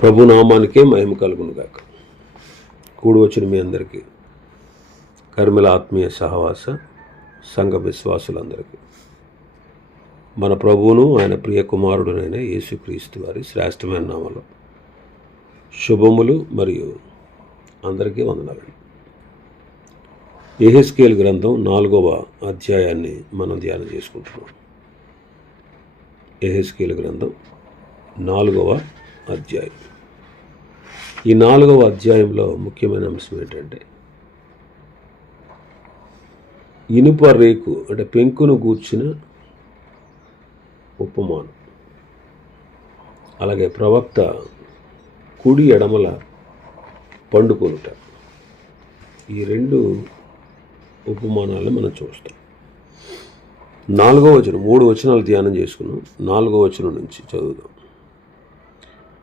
ప్రభు నామానికే మహిమ కలుగునుగాక. కూడి వచ్చిన మీ అందరికీ, కర్మల ఆత్మీయ సహవాస సంఘ విశ్వాసులందరికీ మన ప్రభువును ఆయన ప్రియ కుమారుడునైన యేసుక్రీస్తు వారి శ్రేష్టమైన నామములో శుభములు మరియు అందరికీ వందనాలు. యెహెజ్కేలు గ్రంథం 4వ అధ్యాయాన్ని మనం ధ్యానం చేసుకుంటున్నాం. యెహెజ్కేలు గ్రంథం 4వ అధ్యాయం. ఈ 4వ అధ్యాయంలో ముఖ్యమైన అంశం ఏంటంటే, ఇనుప రేకు అంటే పెంకును గూర్చిన ఉపమానం, అలాగే ప్రవక్త కుడి ఎడమల పండుకొనుట. ఈ రెండు ఉపమానాలను మనం చూస్తాం. 4వ వచనం, 3 వచనాలు ధ్యానం చేసుకున్నాం. 4వ వచనం నుంచి చదువుదాం.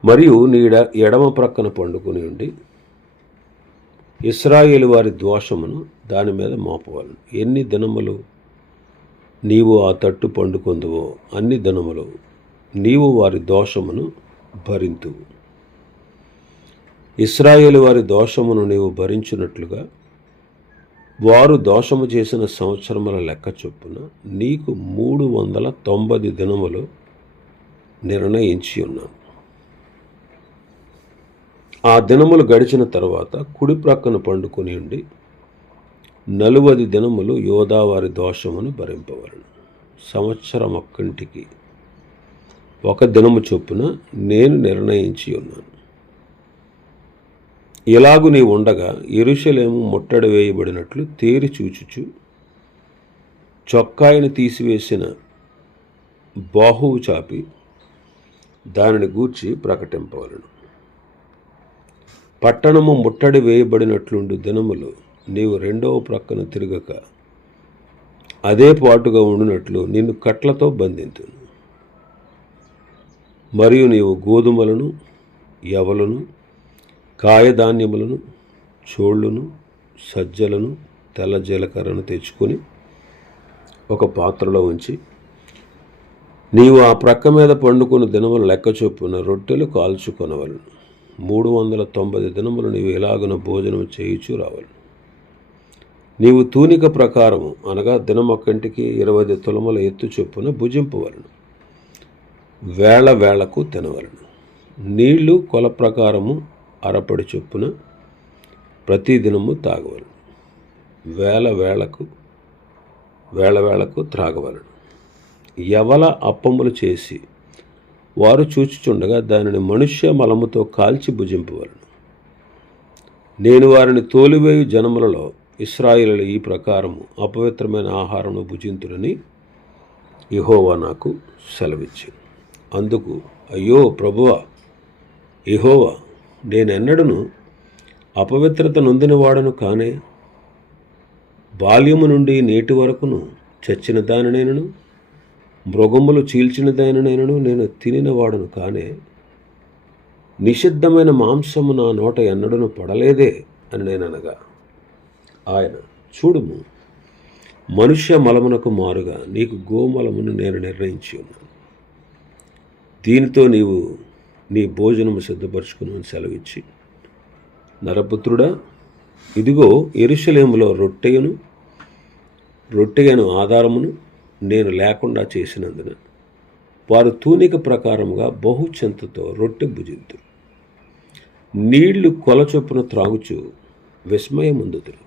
మరియు నీ ఎడమ ప్రక్కన పండుకొని ఉండి ఇశ్రాయేలు వారి దోషమును దాని మీద మోపవలను. ఎన్ని దినములు నీవు ఆ తట్టు పండుకొందువో అన్ని దినములు నీవు వారి దోషమును భరింతువు. ఇశ్రాయేలు వారి దోషమును నీవు భరించినట్లుగా వారు దోషము చేసిన సంవత్సరముల లెక్క చొప్పున నీకు 390 దినములు నిర్ణయించి ఉన్నాను. ఆ దినములు గడిచిన తర్వాత కుడి ప్రక్కన పండుకొని ఉండి 40 దినములు యోధా వారి దోషమును భరింపవలను. సంవత్సరం ఒక్కంటికి 1 దినము చొప్పున నేను నిర్ణయించి ఉన్నాను. ఇలాగు నీ ఉండగా యెరూషలేము ముట్టడి వేయబడినట్లు తేరి చూచుచు చొక్కాయిని తీసివేసిన బాహువు చాపి దానిని గూర్చి ప్రకటింపవలను. పట్టణము ముట్టడి వేయబడినట్లుండు దినములు నీవు 2వ ప్రక్కన తిరగక అదే పాటుగా ఉండునట్లు నిన్ను కట్లతో బంధింతును. మరియు నీవు గోధుమలను, యవలను, కాయధాన్యములను, చోళ్ళును, సజ్జలను, తెల్ల జీలకర్రను తెచ్చుకొని ఒక పాత్రలో ఉంచి నీవు ఆ ప్రక్క మీద పండుకున్న దినముల లెక్క చొప్పున రొట్టెలు కాల్చుకొనవలను. 390 దినములు నీవు ఎలాగున భోజనం చేయుచూ రావాలి. నీవు తూనిక ప్రకారము అనగా దినమొక్కంటికి 20 తులముల ఎత్తు చొప్పున భుజింపవలను. వేళ వేళకు తినవలను. నీళ్లు కొల ప్రకారము అరపడి చొప్పున ప్రతి దినము తాగవలను. వేళ వేళకు త్రాగవలను. యవల అప్పములు చేసి వారు చూచుచుండగా దానిని మనుష్య మలముతో కాల్చి భుజింపవలను. నేను వారిని తోలివేయు జనములలో ఇశ్రాయేలులు ఈ ప్రకారము అపవిత్రమైన ఆహారమును భుజింతురని యెహోవా నాకు సెలవిచ్చాను. అందుకు, అయ్యో ప్రభువా యెహోవా, నేనెన్నడను అపవిత్రత నొందినవాడను కానే. బాల్యము నుండి నేటి వరకును చచ్చిన దానినైనను మృగములు చీల్చిన దానినైనను నేను తినినవాడను కానే. నిషిద్ధమైన మాంసము నా నోట ఎన్నడను పడలేదే అని నేను అనగా, ఆయన, చూడుము, మనుష్య మలమునకు మారుగా నీకు గోమలమును నేను నిర్ణయించి ఉన్నాను. దీనితో నీవు నీ భోజనము సిద్ధపరచుకుని అని సెలవిచ్చి, నరపుత్రుడా, ఇదిగో యెరూషలేములో రొట్టెయను ఆధారమును నేను లేకుండా చేసినందున వారు తూనిక ప్రకారముగా బహుచెంతతో రొట్టె భుజింతురు. నీళ్లు కొల చొప్పున త్రాగుచు విస్మయముందుతురు.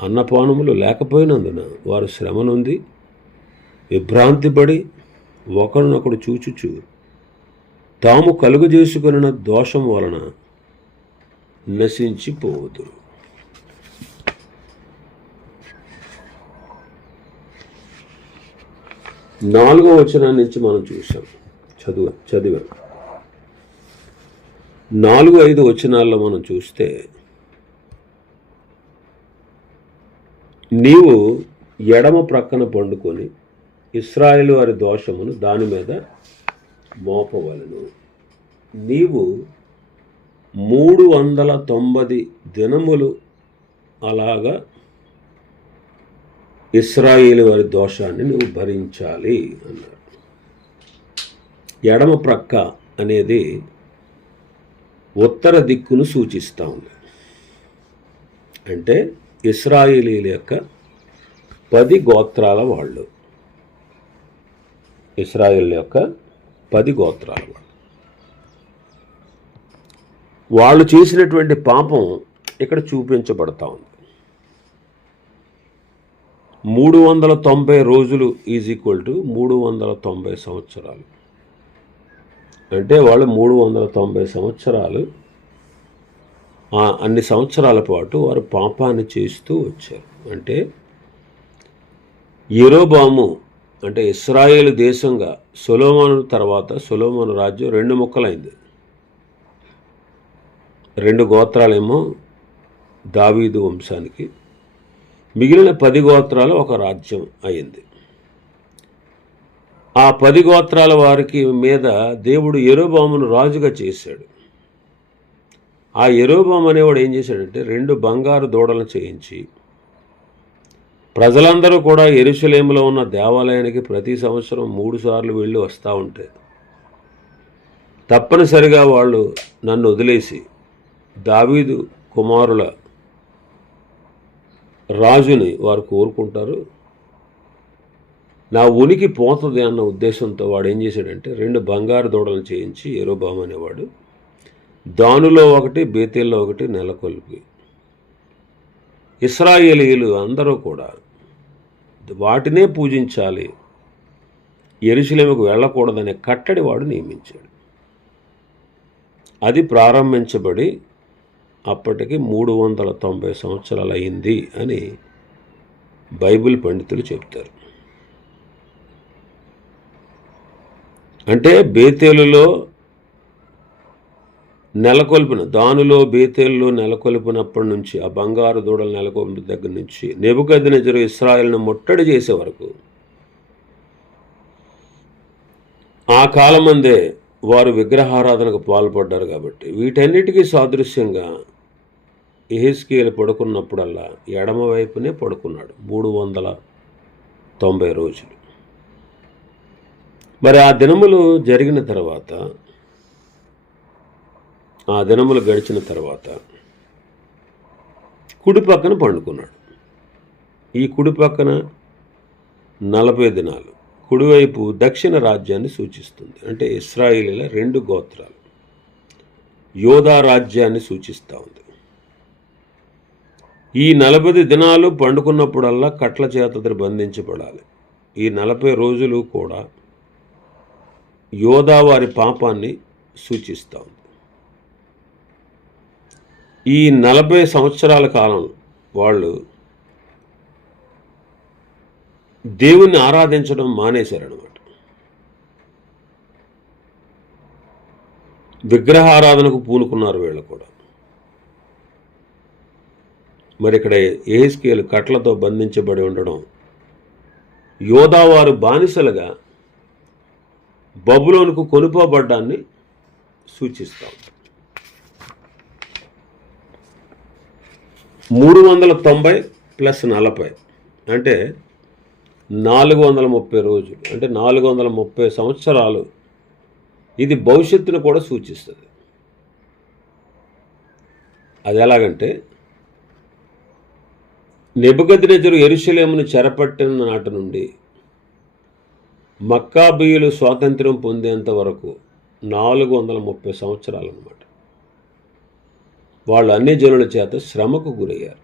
అన్నపానములు లేకపోయినందున వారు శ్రమ నొంది విభ్రాంతిపడి ఒకరినొకడు చూచుచు తాము కలుగజేసుకొనిన దోషం వలన నశించిపోవుదురు. నాలుగో వచనాన్ని నుంచి మనం చూసాం, చదివాం. 4-5 వచనాల్లో మనం చూస్తే, నీవు ఎడమ ప్రక్కన పండుకొని ఇశ్రాయేలు వారి దోషమును దాని మీద మోపవలను. నీవు 390 దినములు అలాగా ఇశ్రాయేలు వారి దోషాన్ని నువ్వు భరించాలి అన్నాడు. ఎడమ ప్రక్క అనేది ఉత్తర దిక్కును సూచిస్తూ ఉంది. అంటే ఇశ్రాయేలీల యొక్క 10 గోత్రాల వాళ్ళు, ఇశ్రాయేల్ యొక్క 10 గోత్రాల వాళ్ళు చేసినటువంటి పాపం ఇక్కడ చూపించబడతా ఉంది. 390 రోజులు ఈజ్ ఈక్వల్ టు 390 సంవత్సరాలు. అంటే వాళ్ళు 390 సంవత్సరాలు, అన్ని సంవత్సరాల పాటు వారు పాపాన్ని చేస్తూ వచ్చారు. అంటే యెరోబాము అంటే ఇశ్రాయేలు దేశంగా సొలొమోను తర్వాత సొలొమోను రాజ్యం 2 ముక్కలైంది. 2 గోత్రాలేమో దావీదు వంశానికి, మిగిలిన 10 గోత్రాలు ఒక రాజ్యం అయింది. ఆ 10 గోత్రాల వారికి మీద దేవుడు యెరోబామును రాజుగా చేశాడు. ఆ యెరోబాము అనేవాడు ఏం చేశాడంటే 2 బంగారు దూడలను చేయించి ప్రజలందరూ కూడా యెరూషలేములో ఉన్న దేవాలయానికి ప్రతి సంవత్సరం 3 సార్లు వెళ్ళి వస్తూ ఉంటే తప్పనిసరిగా వాళ్ళు నన్ను వదిలేసి దావీదు కుమారుల రాజుని వారు కోరుకుంటారు, నా ఉనికి పోతుంది అన్న ఉద్దేశంతో వాడు ఏం చేశాడంటే 2 బంగారు దూడలను చేయించి యెరోబాము అనేవాడు దానులో ఒకటి, బేతేల్లో ఒకటి నెలకొల్పి ఇశ్రాయేలీయులు అందరూ కూడా వాటినే పూజించాలి, యెరూషలేముకు వెళ్ళకూడదనే కట్టడి వాడు నియమించాడు. అది ప్రారంభించబడి అప్పటికి 390 సంవత్సరాలు అయింది అని బైబిల్ పండితులు చెప్తారు. అంటే బేతేలులో నెలకొల్పిన, దానులో బేతేలులో నెలకొల్పినప్పటి నుంచి, ఆ బంగారు దూడలు నెలకొల్పిన దగ్గర నుంచి నెబుకద్నెజరు ఇశ్రాయేలును ముట్టడి చేసే వరకు ఆ కాలమందే వారు విగ్రహారాధనకు పాల్పడ్డారు. కాబట్టి వీటన్నిటికీ సాదృశ్యంగా యెహెజ్కేలు పడుకున్నప్పుడల్లా ఎడమ వైపునే పడుకున్నాడు 390 రోజులు. మరి ఆ దినములు జరిగిన తర్వాత, ఆ దినములు గడిచిన తర్వాత కుడి పక్కన పండుకున్నాడు. ఈ కుడి పక్కన 40 దినాలు కుడివైపు దక్షిణ రాజ్యాన్ని సూచిస్తుంది. అంటే ఇశ్రాయేలీల 2 గోత్రాలు, యోధా రాజ్యాన్ని సూచిస్తూ ఉంది. ఈ 40 దినాలు పండుకున్నప్పుడల్లా కట్ల చేత బంధించబడాలి. ఈ 40 రోజులు కూడా యోధా వారి పాపాన్ని సూచిస్తూ ఉంది. ఈ 40 సంవత్సరాల కాలం వాళ్ళు దేవుణ్ణి ఆరాధించడం మానేశారనమాట. విగ్రహారాధనకు పూనుకున్నారు వీళ్ళు కూడా. మరి ఇక్కడ యెహెజ్కేలు కట్లతో బంధించబడి ఉండడం యోధావారు బానిసలుగా బబులోనుకు కొనుపోబడ్డాన్ని సూచిస్తాం. 390 + 40 అంటే 430 రోజులు, అంటే 430 సంవత్సరాలు. ఇది భవిష్యత్తును కూడా సూచిస్తుంది. అది ఎలాగంటే నెబుకద్నెజరు యెరూషలేమును చెరపట్టిన నాటి నుండి మక్కాబీయులు స్వాతంత్ర్యం పొందేంత వరకు 430 సంవత్సరాలు అన్నమాట. వాళ్ళు అన్ని జనుల చేత శ్రమకు గురయ్యారు.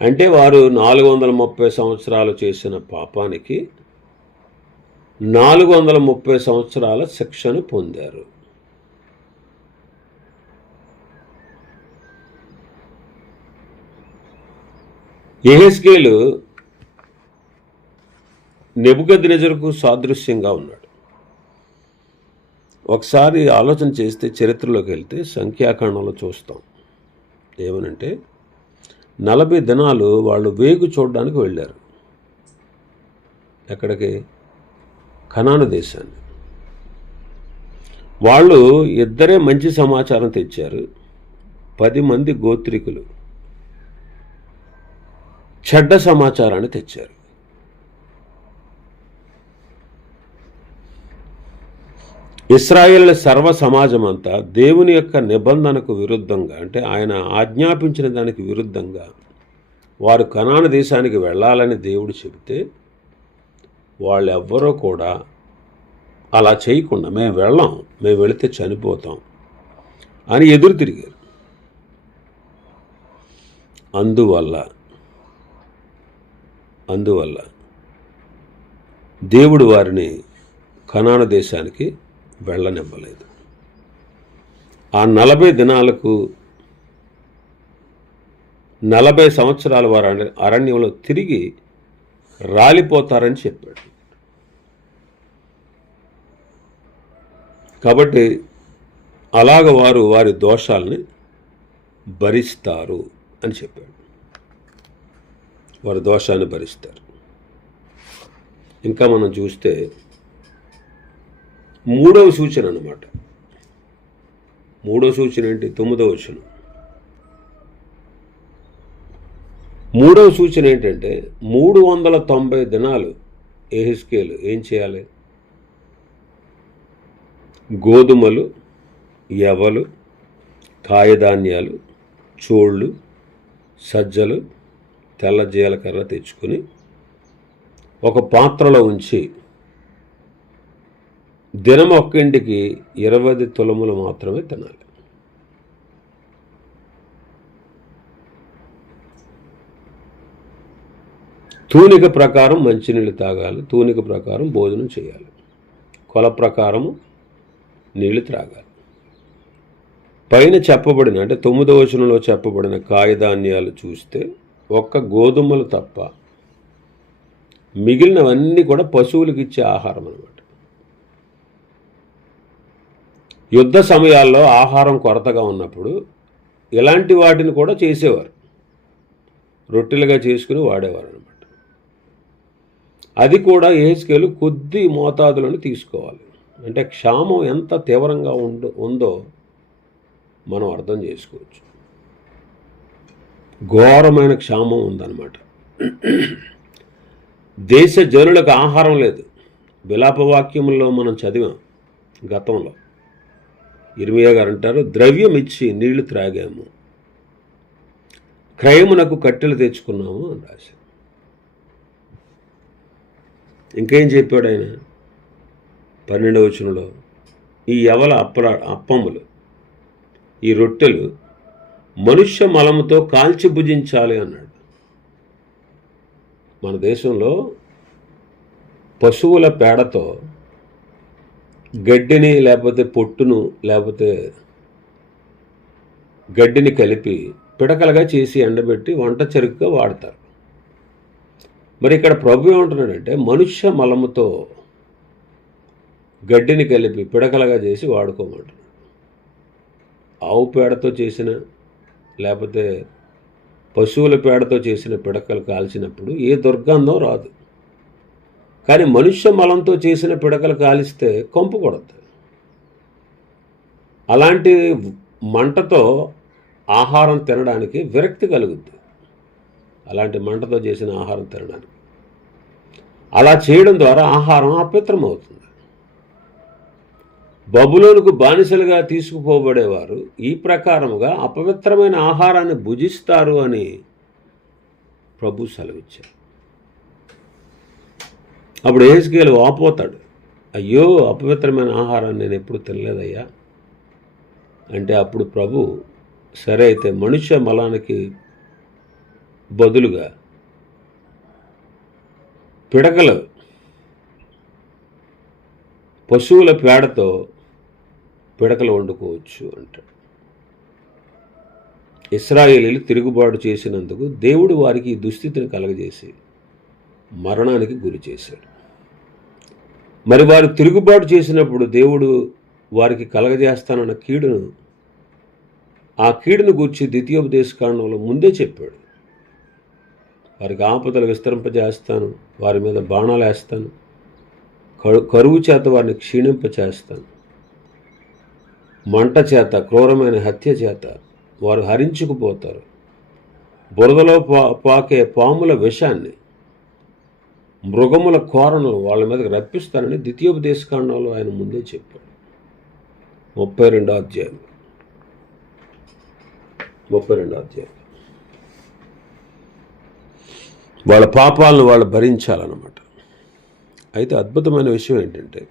అంటే వారు 430 సంవత్సరాలు చేసిన పాపానికి 430 సంవత్సరాల శిక్షను పొందారు. యెహెజ్కేలు నెబుకద్నెజరుకు సాదృశ్యంగా ఉన్నాడు. ఒకసారి ఆలోచన చేస్తే చరిత్రలోకి వెళ్తే సంఖ్యాకాండంలో చూస్తాం. ఏమనంటే 40 దినాలు వాళ్ళు వేగు చూడడానికి వెళ్ళారు. ఎక్కడికి? కనాను దేశాన్ని. వాళ్ళు ఇద్దరే మంచి సమాచారం తెచ్చారు. 10 మంది గోత్రికులు చెడ్డ సమాచారాన్ని తెచ్చారు. ఇశ్రాయేలు సర్వ సమాజం అంతా దేవుని యొక్క నిబంధనకు విరుద్ధంగా, అంటే ఆయన ఆజ్ఞాపించిన దానికి విరుద్ధంగా వారు కనాను దేశానికి వెళ్ళాలని దేవుడు చెబితే వాళ్ళెవ్వరూ కూడా అలా చేయకుండా మేము వెళ్ళాం, మేము వెళితే చనిపోతాం అని ఎదురు తిరిగారు. అందువల్ల దేవుడు వారిని కనాను దేశానికి వెళ్ళనివ్వలేదు. ఆ 40 దినాలకు 40 సంవత్సరాలు వారు అరణ్యంలో తిరిగి రాలిపోతారని చెప్పాడు. కాబట్టి అలాగ వారు వారి దోషాలని భరిస్తారు అని చెప్పాడు. వారి దోషాన్ని భరిస్తారు. ఇంకా మనం చూస్తే 3వ సూచన అన్నమాట. 3వ సూచన ఏంటి? 9వ వచనం. 3వ సూచన ఏంటంటే 390 దినాలు యెహెజ్కేలు ఏం చేయాలి? గోధుమలు, యవలు, కాయధాన్యాలు, చోళ్ళు, సజ్జలు, తెల్ల జీలకర్ర తెచ్చుకొని ఒక పాత్రలో ఉంచి దినం ఒక్కింటికి 20 తులములు మాత్రమే తినాలి. తూనిక ప్రకారం మంచినీళ్ళు తాగాలి, తూనిక ప్రకారం భోజనం చేయాలి, కొల ప్రకారము నీళ్లు త్రాగాలి. పైన చెప్పబడిన, అంటే 9వ వచనంలో చెప్పబడిన కాయధాన్యాలు చూస్తే ఒక్క గోధుమలు తప్ప మిగిలినవన్నీ కూడా పశువులకు ఇచ్చే ఆహారం అన్నమాట. యుద్ధ సమయాల్లో ఆహారం కొరతగా ఉన్నప్పుడు ఇలాంటి వాటిని కూడా చేసేవారు, రొట్టెలుగా చేసుకుని వాడేవారు అనమాట. అది కూడా యెహెజ్కేలు కొద్ది మోతాదులను తీసుకోవాలి. అంటే క్షామం ఎంత తీవ్రంగా ఉందో మనం అర్థం చేసుకోవచ్చు. ఘోరమైన క్షామం ఉందన్నమాట. దేశ జనులకు ఆహారం లేదు. విలాపవాక్యముల్లో మనం చదివాం గతంలో. ఇర్మియా గారు అంటారు, ద్రవ్యం ఇచ్చి నీళ్లు త్రాగాము, క్రయమునకు కట్టెలు తెచ్చుకున్నాము అని రాశారు. ఇంకేం చెప్పాడు ఆయన 12వ వచనంలో? ఈ యవల అప్పములు, ఈ రొట్టెలు మనుష్య మలముతో కాల్చి భుజించాలి అన్నాడు. మన దేశంలో పశువుల పేడతో గడ్డిని లేకపోతే పొట్టును లేకపోతే గడ్డిని కలిపి పిడకలుగా చేసి ఎండబెట్టి వంట చెరుకుగా వాడతారు. మరి ఇక్కడ ప్రభు ఏమంటున్నాడంటే మనుష్య మలముతో గడ్డిని కలిపి పిడకలుగా చేసి వాడుకోమంటున్నాడు. ఆవు పేడతో చేసిన లేకపోతే పశువుల పేడతో చేసిన పిడకలు కాల్చినప్పుడు ఏ దుర్గంధం రాదు. కానీ మనుష్య మలంతో చేసిన పిడకలు కాలిస్తే కంపు కొడుతుంది. అలాంటి మంటతో ఆహారం తినడానికి విరక్తి కలుగుద్ది. అలాంటి మంటతో చేసిన ఆహారం తినడానికి అలా చేయడం ద్వారా ఆహారం అపవిత్రమవుతుంది. బబులోనుకు బానిసలుగా తీసుకుపోబడేవారు ఈ ప్రకారముగా అపవిత్రమైన ఆహారాన్ని భుజిస్తారు అని ప్రభు సెలవిచ్చారు. అప్పుడు యెహెజ్కేలు వాపోతాడు, అయ్యో అపవిత్రమైన ఆహారాన్ని నేను ఎప్పుడు తినలేదయ్యా అంటే, అప్పుడు ప్రభు సరే అయితే మనుష్య మలానికి బదులుగా పిడకలు పశువుల పేడతో పిడకలు వండుకోవచ్చు అంటాడు. ఇశ్రాయేలీలు తిరుగుబాటు చేసినందుకు దేవుడు వారికి ఈ దుస్థితిని కలగజేసి మరణానికి గురి చేశాడు. మరి వారు తిరుగుబాటు చేసినప్పుడు దేవుడు వారికి కలగజేస్తానన్న కీడును, ఆ కీడును గూర్చి ద్వితీయోపదేశకాండంలో ముందే చెప్పాడు. వారికి ఆపదలు విస్తరింపజేస్తాను, వారి మీద బాణాలు వేస్తాను, కరువు చేత వారిని క్షీణింపచేస్తాను, మంట చేత క్రూరమైన హత్య చేత వారు హరించుకుపోతారు, బురదలో పాకే పాముల విషాన్ని, మృగముల కోరను వాళ్ళ మీదకి రప్పిస్తానని ద్వితీయోపదేశకాండంలో ఆయన ముందే చెప్పాడు. 32వ అధ్యాయం 32వ అధ్యాయం. వాళ్ళ పాపాలను వాళ్ళు భరించాలన్నమాట. అయితే అద్భుతమైన విషయం ఏంటంటే,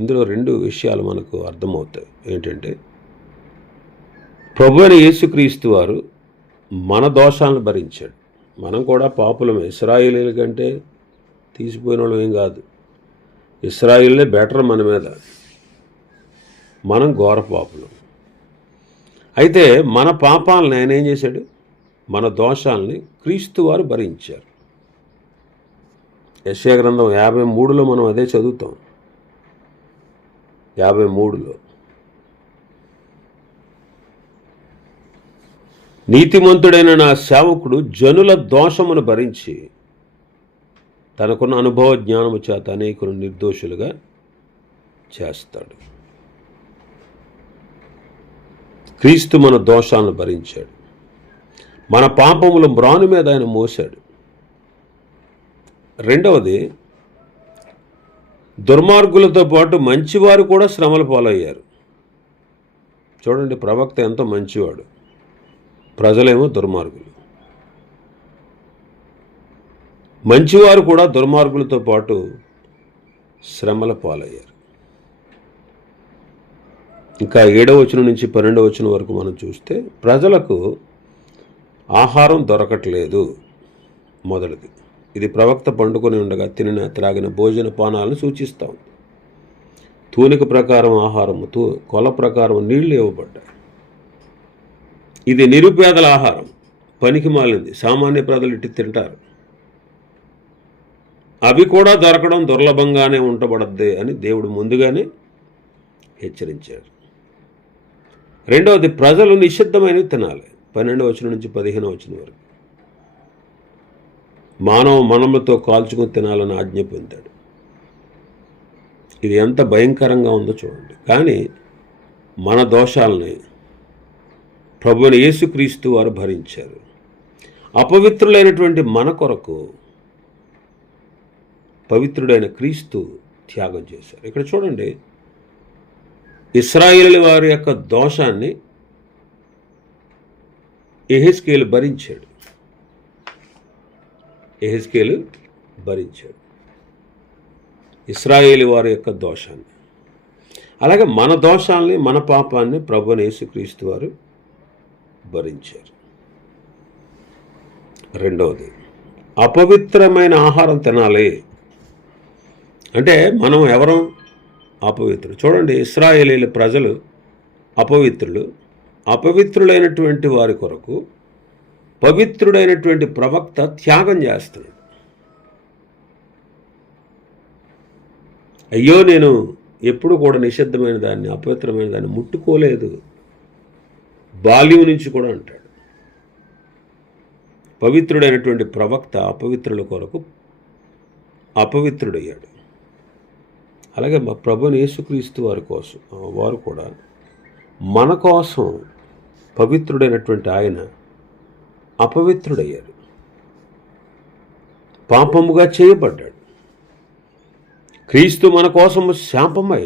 ఇందులో 2 విషయాలు మనకు అర్థమవుతాయి. ఏంటంటే, ప్రభువైన యేసుక్రీస్తు వారు మన దోషాలను భరించాడు. మనం కూడా పాపులమే. ఇశ్రాయేలీల కంటే తీసిపోయిన వాళ్ళం ఏం కాదు. ఇశ్రాయేలే బెటర్ మన మీద. మనం ఘోర పాపులం. అయితే మన పాపాలను ఆయన ఏం చేశాడు? మన దోషాలని క్రీస్తు వారు భరించారు. యెషయా గ్రంథం 53లో మనం అదే చదువుతాం. 53లో నీతిమంతుడైన నా సేవకుడు జనుల దోషమును భరించి తనకున్న అనుభవ జ్ఞానము చేత అనేకులు నిర్దోషులుగా చేస్తాడు. క్రీస్తు మన దోషాలను భరించాడు. మన పాపముల మ్రాను మీద ఆయన మోసాడు. రెండవది, దుర్మార్గులతో పాటు మంచివారు కూడా శ్రమల పాలయ్యారు. చూడండి, ప్రవక్త ఎంతో మంచివాడు, ప్రజలేమో దుర్మార్గులు. మంచివారు కూడా దుర్మార్గులతో పాటు శ్రమల పాలయ్యారు. ఇంకా 7వ వచనం నుంచి 12వ వచనం వరకు మనం చూస్తే, ప్రజలకు ఆహారం దొరకట్లేదు. మొదటిది, ఇది ప్రవక్త పండుకొని ఉండగా తినిన త్రాగిన భోజన పానాలను సూచిస్తూ ఉంది. తూనిక ప్రకారం ఆహారము, కొల ప్రకారం నీళ్లు ఇవ్వబడ్డాయి. ఇది నిరుపేదల ఆహారం, పనికి మాలింది, సామాన్య ప్రజలు ఇట్టి తింటారు. అవి కూడా దొరకడం దుర్లభంగానే ఉండబడద్దే అని దేవుడు ముందుగానే హెచ్చరించాడు. రెండవది, ప్రజలు నిషిద్ధమైనవి తినాలి. 12వ వచనం నుంచి 15వ వచనం వరకు మానవ మనములతో కాల్చుకొని తినాలని ఆజ్ఞ పొందాడు. ఇది ఎంత భయంకరంగా ఉందో చూడండి. కానీ మన దోషాలని ప్రభువైన యేసుక్రీస్తు వారు భరించారు. అపవిత్రులైనటువంటి మన కొరకు పవిత్రుడైన క్రీస్తు త్యాగం చేశారు. ఇక్కడ చూడండి, ఇశ్రాయేలు వారి యొక్క దోషాన్ని యెహెజ్కేలు భరించాడు. యెహెజ్కేలు భరించాడు ఇశ్రాయేలు వారి యొక్క దోషాన్ని. అలాగే మన దోషాలని, మన పాపాన్ని ప్రభువైన యేసుక్రీస్తు వారు భరించారు. రెండవది, అపవిత్రమైన ఆహారం తినాలి అంటే మనం ఎవరం? అపవిత్రులు. చూడండి, ఇశ్రాయేలీల ప్రజలు అపవిత్రులు. అపవిత్రులైనటువంటి వారి కొరకు పవిత్రుడైనటువంటి ప్రవక్త త్యాగం చేస్తున్నాడు. అయ్యో, నేను ఎప్పుడు కూడా నిషిద్ధమైన దాన్ని, అపవిత్రమైన దాన్ని ముట్టుకోలేదు, బాల్యం నుంచి కూడా అంటాడు. పవిత్రుడైనటువంటి ప్రవక్త అపవిత్రుల కొరకు అపవిత్రుడయ్యాడు. అలాగే మా ప్రభువైన యేసుక్రీస్తు వారు కూడా మన కోసం పవిత్రుడైనటువంటి ఆయన అపవిత్రుడయ్యాడు, పాపముగా చేయబడ్డాడు. క్రీస్తు మన కోసము శాపమై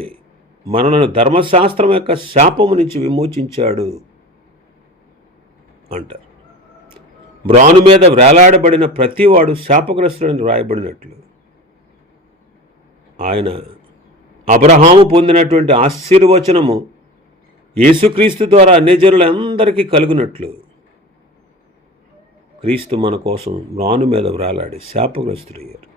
మనలను ధర్మశాస్త్రం యొక్క శాపము నుంచి విమోచించాడు అంటారు. మ్రాను మీద వేలాడబడిన ప్రతివాడు శాపగ్రస్తుడని రాయబడినట్లు ఆయన అబ్రహాము పొందినటువంటి ఆశీర్వచనము యేసుక్రీస్తు ద్వారా అన్యజనులందరికీ కలుగునట్లు క్రీస్తు మన కోసం మ్రాను మీద వేలాడి శాపగ్రస్తుడయ్యారు.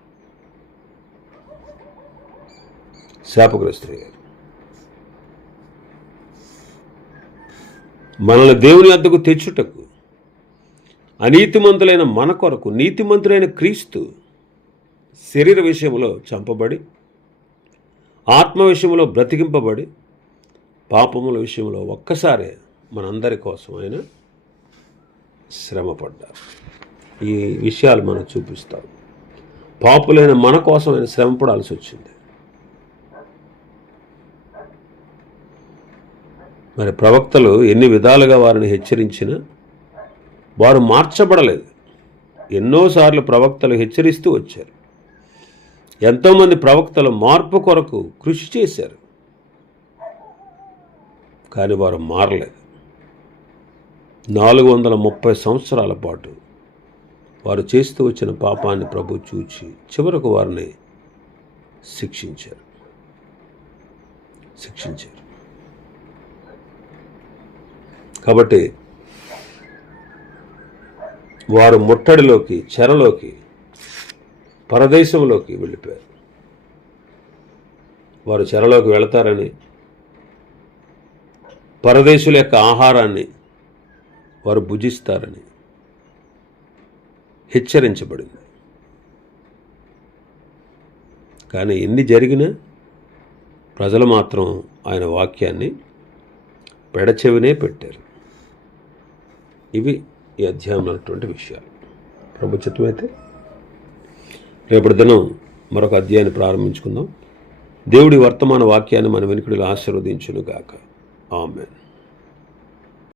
మనల్ని దేవుని వద్దకు తెచ్చుటకు అనీతిమంతులైన మన కొరకు నీతిమంతులైన క్రీస్తు శరీర విషయంలో చంపబడి, ఆత్మ విషయంలో బ్రతికింపబడి, పాపముల విషయంలో ఒక్కసారే మనందరి కోసం ఆయన శ్రమపడ్డారు. ఈ విషయాలు మనం చూపిస్తాం. పాపులైన మన కోసం ఆయన శ్రమపడాల్సి వచ్చింది. మరి ప్రవక్తలు ఎన్ని విధాలుగా వారిని హెచ్చరించినా వారు మార్చబడలేదు. ఎన్నోసార్లు ప్రవక్తలు హెచ్చరిస్తూ వచ్చారు. ఎంతోమంది ప్రవక్తలు మార్పు కొరకు కృషి చేశారు. కానీ వారు మారలేదు. 430 సంవత్సరాల పాటు వారు చేస్తూ వచ్చిన పాపాన్ని ప్రభు చూచి చివరకు వారిని శిక్షించారు. కాబట్టి వారు ముట్టడిలోకి, చెరలోకి, పరదేశంలోకి వెళ్ళిపోయారు. వారు చెరలోకి వెళతారని, పరదేశుల యొక్క ఆహారాన్ని వారు భుజిస్తారని హెచ్చరించబడింది. కానీ ఎన్ని జరిగినా ప్రజలు మాత్రం ఆయన వాక్యాన్ని పెడచెవినే పెట్టారు. ఇవి ఈ అధ్యాయంలో ఉన్నటువంటి విషయాలు. ప్రభు చిత్తమైతే రేపటి దినం మరొక అధ్యాయాన్ని ప్రారంభించుకుందాం. దేవుడి వర్తమాన వాక్యాన్ని మన వెనుకడిలో ఆశీర్వదించును గాక. ఆమేన్.